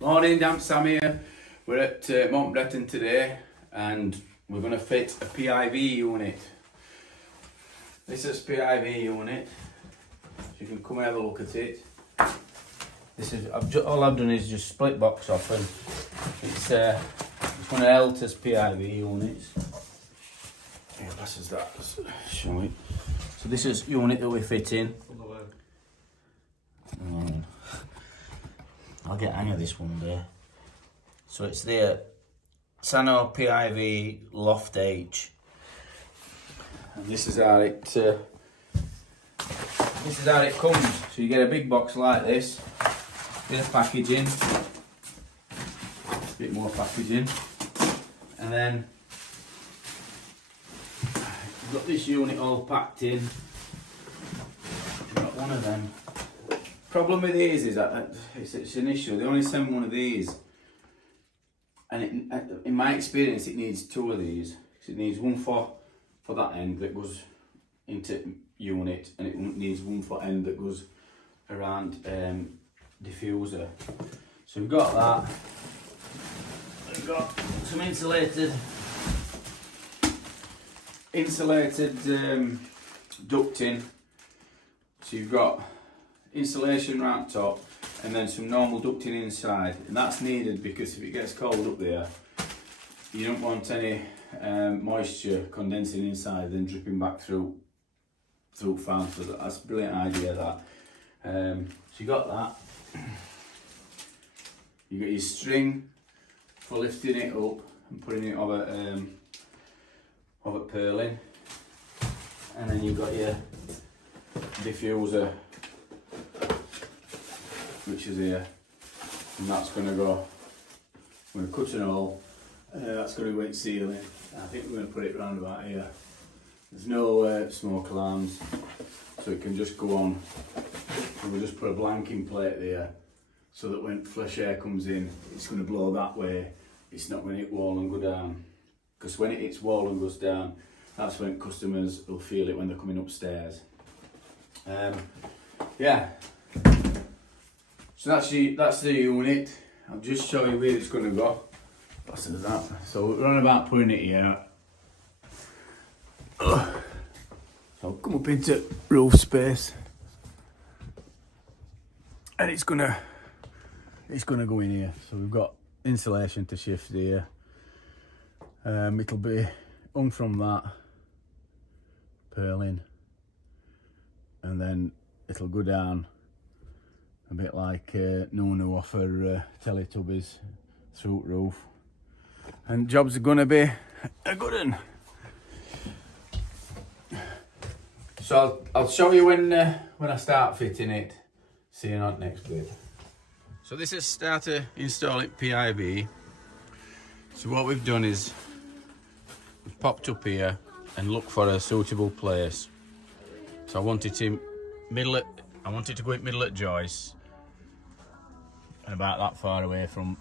Morning, Dan Sam here. We're at Montbreton today and we're going to fit a PIV unit. This is PIV unit, so you can come and have a look at it. This is all I've done is just split box off, and it's one of Elta's PIV units. Yeah, this is that. Show it. So this is unit that we're fitting. I'll get hang of this one day. So it's the Sano PIV Loft H, and this is how it comes. So you get a big box like this, bit of packaging, bit more packaging, and then you've got this unit all packed in. You've got one of them. Problem with these is that it's an issue. They only send one of these, and in my experience, it needs two of these. It needs one for that end that goes into unit, and it needs one for end that goes around diffuser. So we've got that. We've got some insulated ducting. So you've got insulation right top and then some normal ducting inside, and that's needed because if it gets cold up there, you don't want any moisture condensing inside then dripping back through fans. So that's a brilliant idea, that. So you got that. You got your string for lifting it up and putting it over purling, and then you've got your diffuser, which is here, and that's going to go, I'm going to cut an hole, that's going to go in ceiling. I think we're going to put it round about here. There's no smoke alarms, so it can just go on, and we'll just put a blanking plate there, so that when fresh air comes in, it's going to blow that way, it's not going to hit wall and go down. Because when it hits wall and goes down, that's when customers will feel it when they're coming upstairs. Yeah. So that's the unit. I'll just show you where it's going to go. That's that. So we're on about putting it here. So I'll come up into roof space, and it's gonna go in here. So we've got insulation to shift here. It'll be hung from that purling, and then it'll go down a bit like Nunu off her Teletubbies through roof, and jobs are gonna be a good one. So I'll show you when I start fitting it. See you on next bit. So this is starter installing PIV. So what we've done is we've popped up here and looked for a suitable place. So I wanted to go in middle at joist, and about that far away from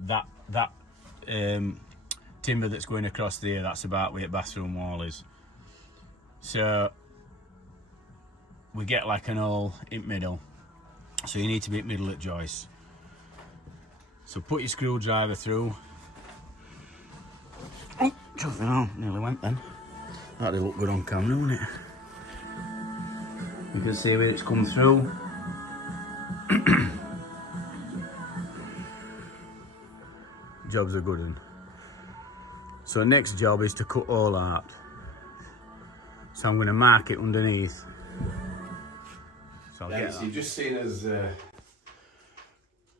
that timber that's going across there. That's about where the bathroom wall is. So we get like an hole in middle. So you need to be at middle at joist. So put your screwdriver through. Oh, chuffing on, nearly went then. That'll look good on camera, won't it? You can see where it's come through. Job's a good one. So next job is to cut all out. So I'm going to mark it underneath. So I'll get that. You've just seen us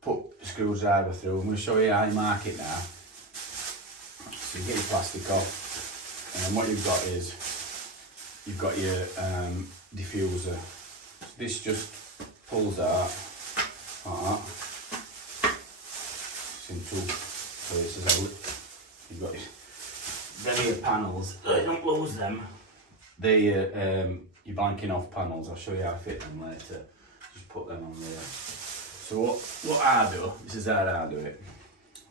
put the screwdriver through. I'm going to show you how you mark it now. So you get your plastic off, and then what you've got is you've got your diffuser. So this just pulls out like that. It's in two places. You've got your panels. Don't lose them. They're your blanking off panels. I'll show you how to fit them later. Just put them on there. So what I do, this is how I do it.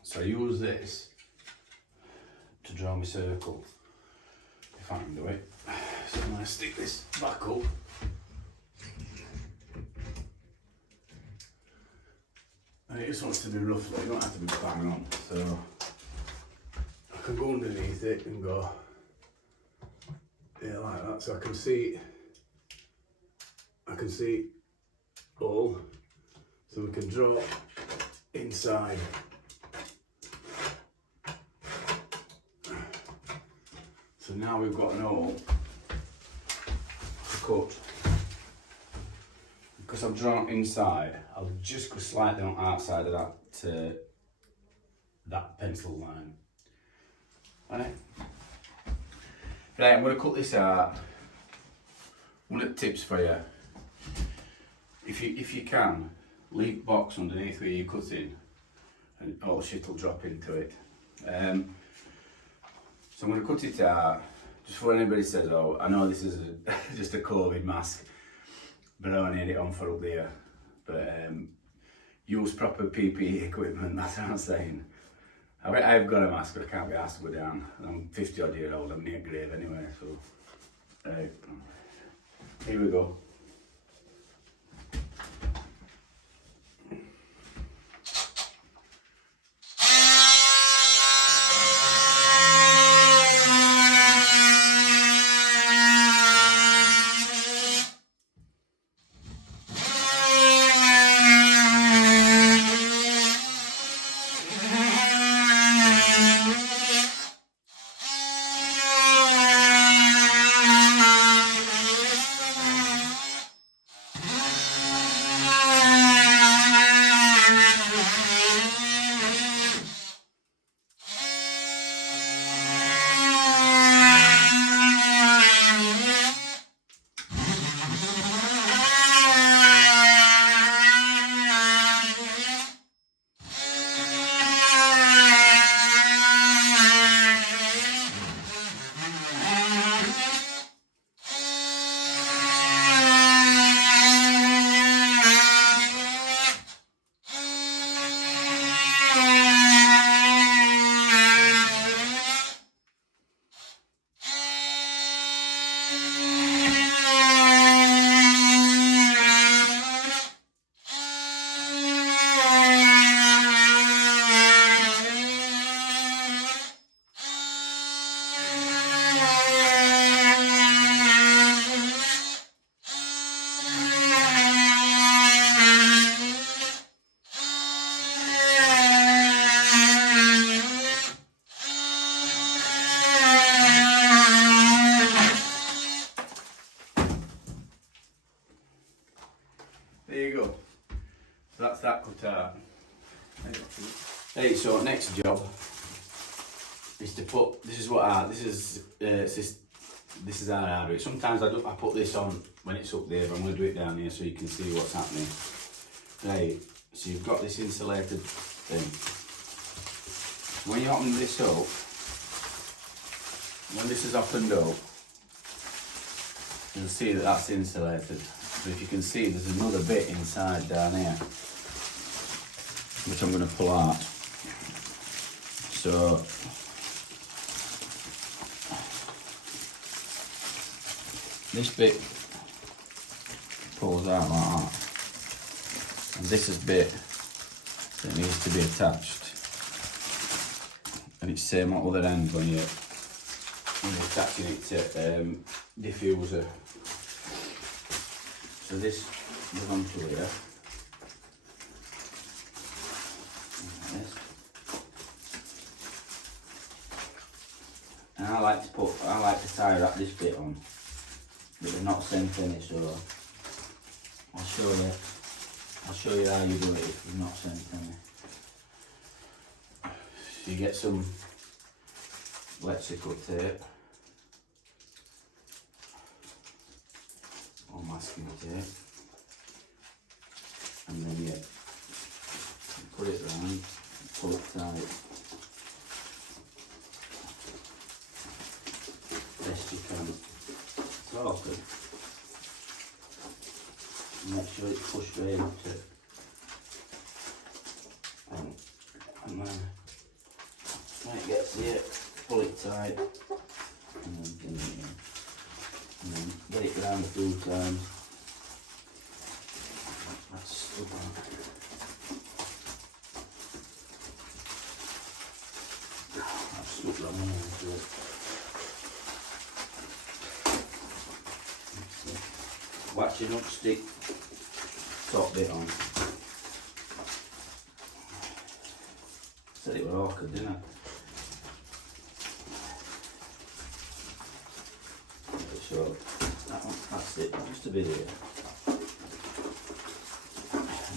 So I use this to draw my circle, if I can do it. So I'm going to stick this back up. And it just wants to be roughly, you don't have to be bang on. So I can go underneath it and go, yeah, like that. So I can see all. So we can draw inside. So now we've got an hole to cut. Because I've drawn inside, I'll just go slightly on outside of that pencil line. Right. Right, I'm going to cut this out. One of the tips for you, if you can, leave the box underneath where you're cutting, and all the shit will drop into it. So I'm going to cut it out. Just before anybody says, "Oh, I know this is just a COVID mask, but I only need it on for up there." But use proper PPE equipment. That's what I'm saying. I've got a mask, but I can't be asked to go down. I'm 50 odd year old. I'm near grave anyway. So here we go. There you go. So that's that cut out. Hey, so next job is to put. This is how I do it. Sometimes I put this on when it's up there, but I'm going to do it down here so you can see what's happening. Right. So you've got this insulated thing. When you open this up, when this is opened up, you'll see that that's insulated. So if you can see, there's another bit inside down here, which I'm going to pull out. So this bit pulls out like that, and this is bit that needs to be attached. And it's same at other end when you're attaching it to diffuser. So this goes onto here. Like this. And I like to tie this bit on, but they're not sent any, so I'll show you how you do it if you've not sent any. So you get some electrical tape or masking tape, and then you put it round, pull it tight, best you can. It's awkward. Make sure it's pushed right into it, and then when it gets here, pull it tight, and then pin it in. And then get it round a few times. That's stuck on. watch it not stick top bit on. Said it were awkward, didn't I? So that one, that's it, just a bit here.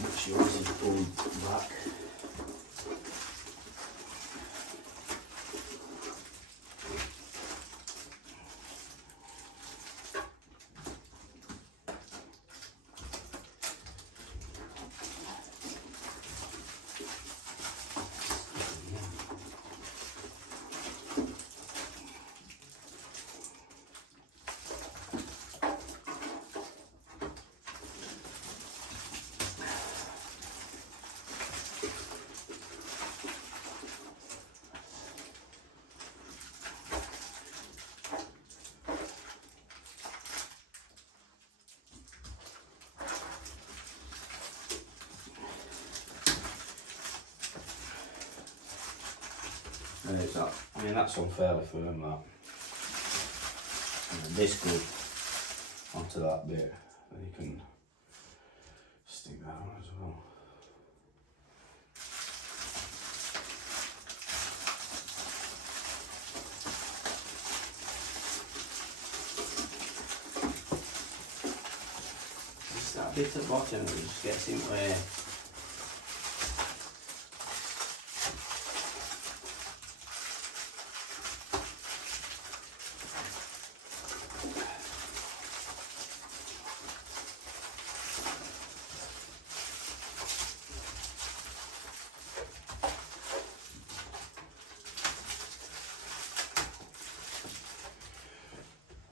Make sure this is pulled back. And it's that, I mean that's on fairly firm that. And then this goes onto that bit, and you can stick that on as well. Just that bit at the bottom, it just gets in the way.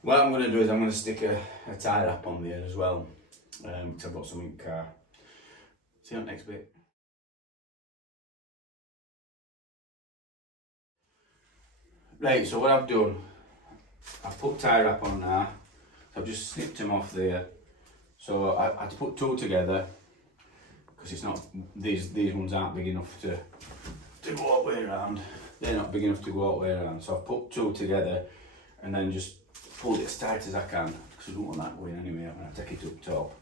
What I'm going to do is I'm going to stick a tie wrap on there as well, because I've got some in the car. See you on the next bit. Right, so what I've done, I've put tie wrap on now, so I've just snipped them off there. So I had to put two together, because it's not, these ones aren't big enough to go all the way around. They're not big enough to go all the way around, so I've put two together and then just pulled it as tight as I can, because I don't want that going anywhere when I take it up top.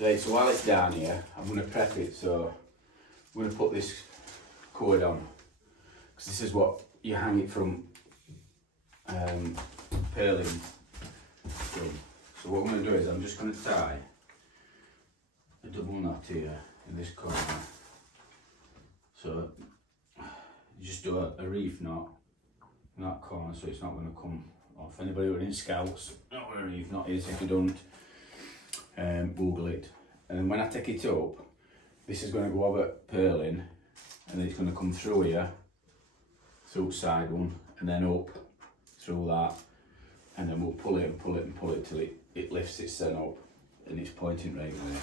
Right, so while it's down here, I'm going to prep it, so I'm going to put this cord on, because this is what you hang it from purling from. So what I'm going to do is I'm just going to tie a double knot here in this corner. So you just do a reef knot in that corner, so it's not going to come off. Anybody who are in scouts, not what a reef knot is. If you don't, Google it. And then when I take it up, this is going to go over purling, and then it's going to come through here, through side one, and then up through that, and then we'll pull it and pull it and pull it till it lifts its then up, and it's pointing right there.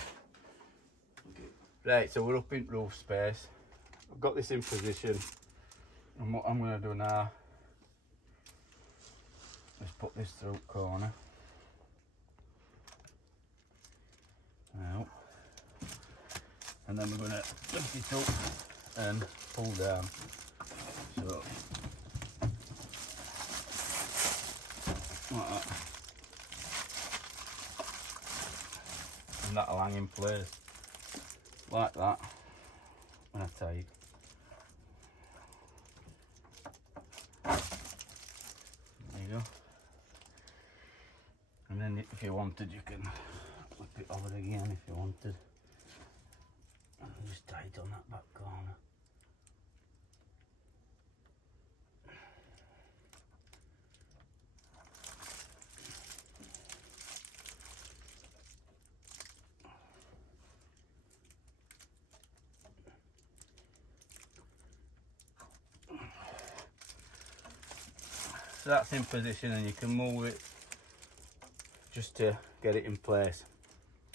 Okay. Right, so we're up in roof space. I've got this in position, and what I'm going to do now is put this through corner. Now, and then we're going to lift it up and pull down. So, like that. And that'll hang in place like that when I tie it. There you go. And then if you wanted, you can flip it over again if you wanted. And just tie it on that back corner. So that's in position, and you can move it just to get it in place.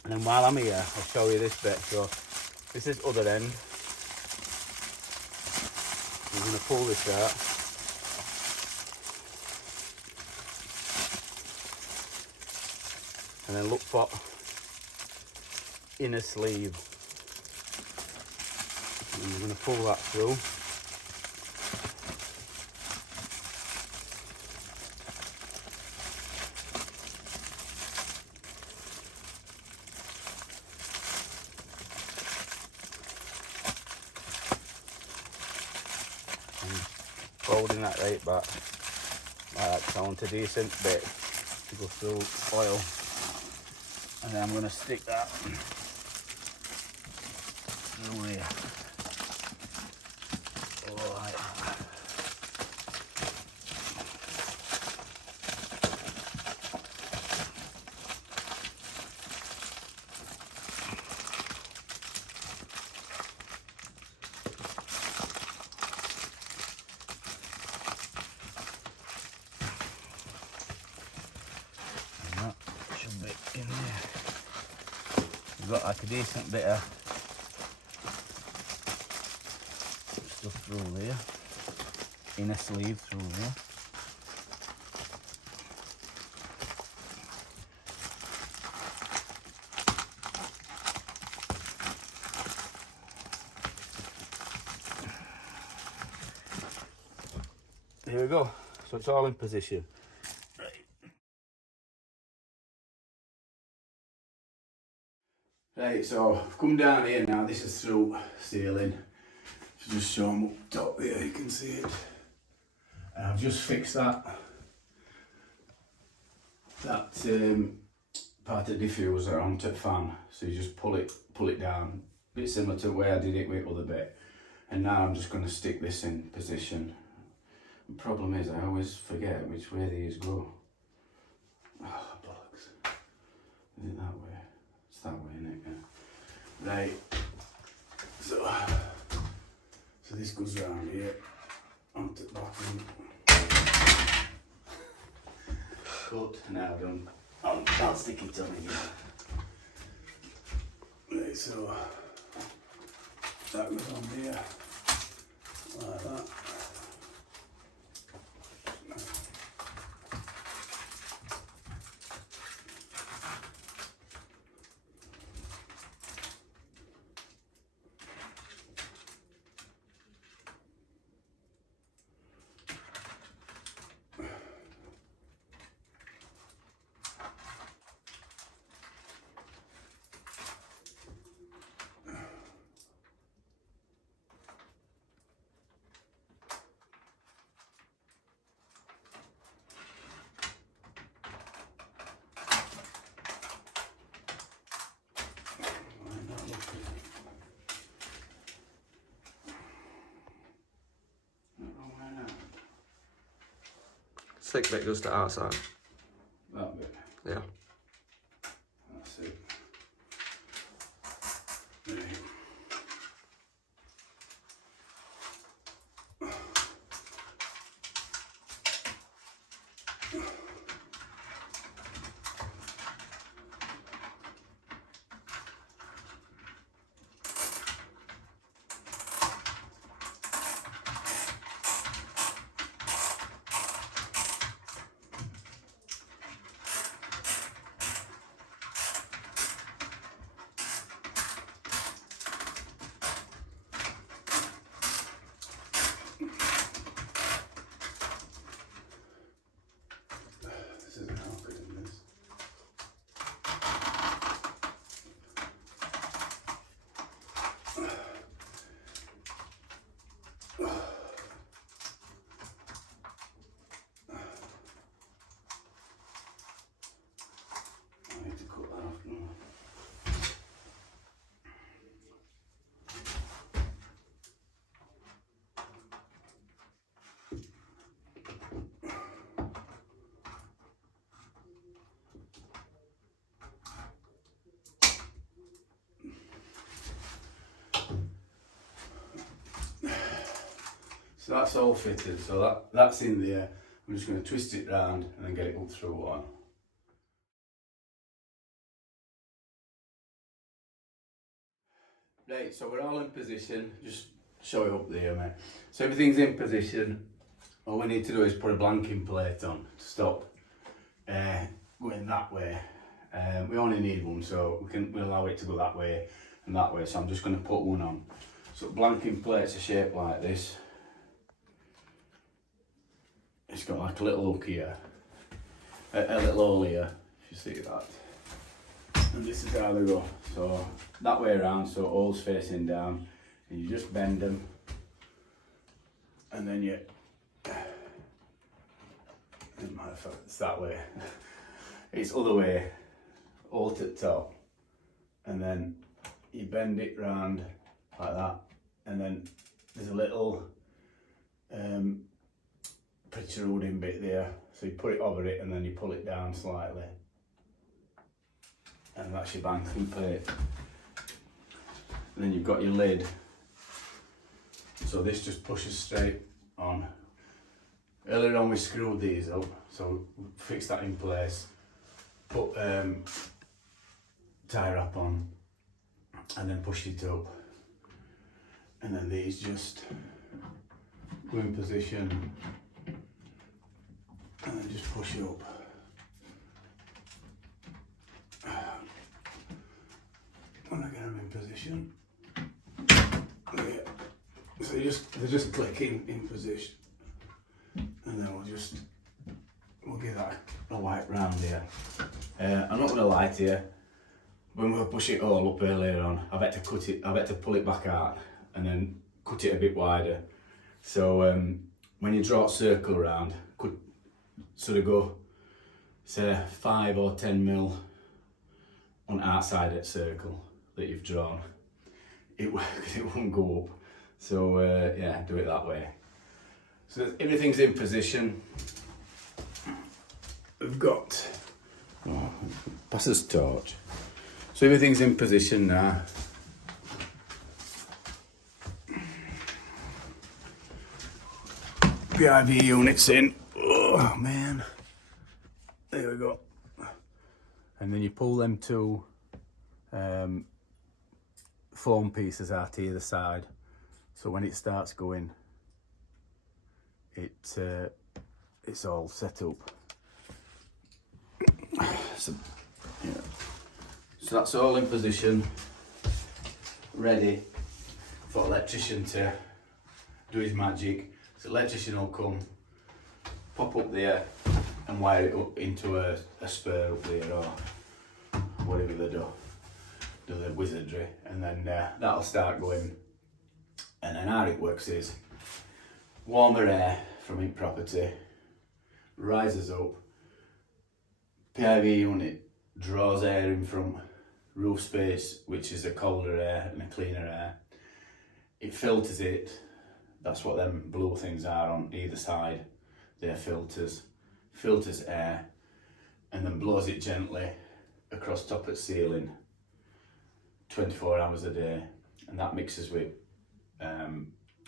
And then while I'm here, I'll show you this bit. So this is other end. I'm going to pull this out. And then look for inner sleeve. And you're going to pull that through. holding that right back. Like that, I want a decent bit to go through oil, and then I'm going to stick that through here. Alright. Should be in there. We've got like a decent bit of stuff through there, inner sleeve through there. Here we go, so it's all in position. Right, so I've come down here now. This is through ceiling. Just show them up top there, you can see it. And I've just fixed that part of the diffuser onto the fan. So you just pull it down, a bit similar to the way I did it with the other bit. And now I'm just going to stick this in position. The problem is I always forget which way these go. Oh, bollocks. Is it that way? It's that way, isn't it? Yeah. Right. So this goes round here onto the bottom. Cut. Now done. I'll stick it on again. Right, so that goes on here like that. Thick bit goes to our side. That bit. Yeah. That's it. Right. This isn't helping in this. I need to cut that off now. So that's all fitted, so that's in there. I'm just going to twist it round and then get it up through one. Right, so we're all in position. Just show it up there, mate. So everything's in position. All we need to do is put a blanking plate on to stop going that way. We only need one, so we'll allow it to go that way and that way. So I'm just going to put one on. So blanking plates are shaped like this. It's got like a little hook here, a little hole here, if you see that. And this is how they go. So that way around, so all's facing down, and you just bend them, and then you It's that way. It's other way, alt at top, and then you bend it round like that, and then there's a little protruding bit there, so you put it over it and then you pull it down slightly, and that's your banking plate. And then you've got your lid, so this just pushes straight on. Earlier on we screwed these up, so we fixed that in place, put tie wrap on, and then pushed it up, and then these just go in position and then just push it up. When I get them in position, yeah. So they're just clicking in position, and then we'll give that a wipe round here. I'm not going to lie to you, when we were pushing it all up earlier on, I've had to pull it back out and then cut it a bit wider. So when you draw a circle around, could sort of go, say 5 or 10 mil on outside that circle that you've drawn. It won't go up. So yeah, do it that way. So everything's in position. We've got, pass this torch. So everything's in position now. PIV units in. Oh man. There we go. And then you pull them two foam pieces out either side. So when it starts going, it's all set up. So, yeah. So that's all in position, ready for electrician to do his magic. So electrician will come, pop up there and wire it up into a spur up there or whatever they do the wizardry, and then that'll start going. And then how it works is, warmer air from in property rises up, PIV unit draws air in from roof space, which is a colder air and a cleaner air. It filters it. That's what them blue things are on either side. They're filters air, and then blows it gently across top of the ceiling 24 hours a day, and that mixes with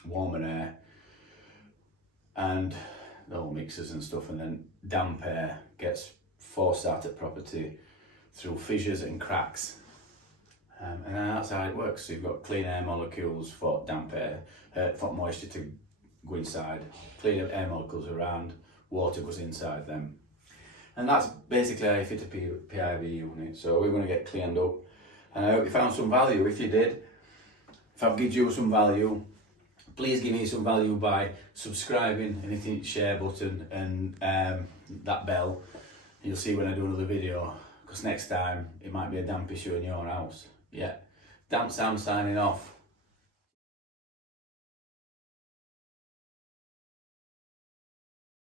warmer air and all mixers and stuff, and then damp air gets forced out of property through fissures and cracks, and then that's how it works. So you've got clean air molecules for damp air, for moisture to go inside, clean air molecules around, water goes inside them, and that's basically how you fit a PIV unit. So we're going to get cleaned up, and I hope you found some value. If you did, if I've given you some value, please give me some value by subscribing and hitting the share button and that bell. You'll see when I do another video, because next time it might be a damp issue in your house. Yeah, Damp Sam signing off.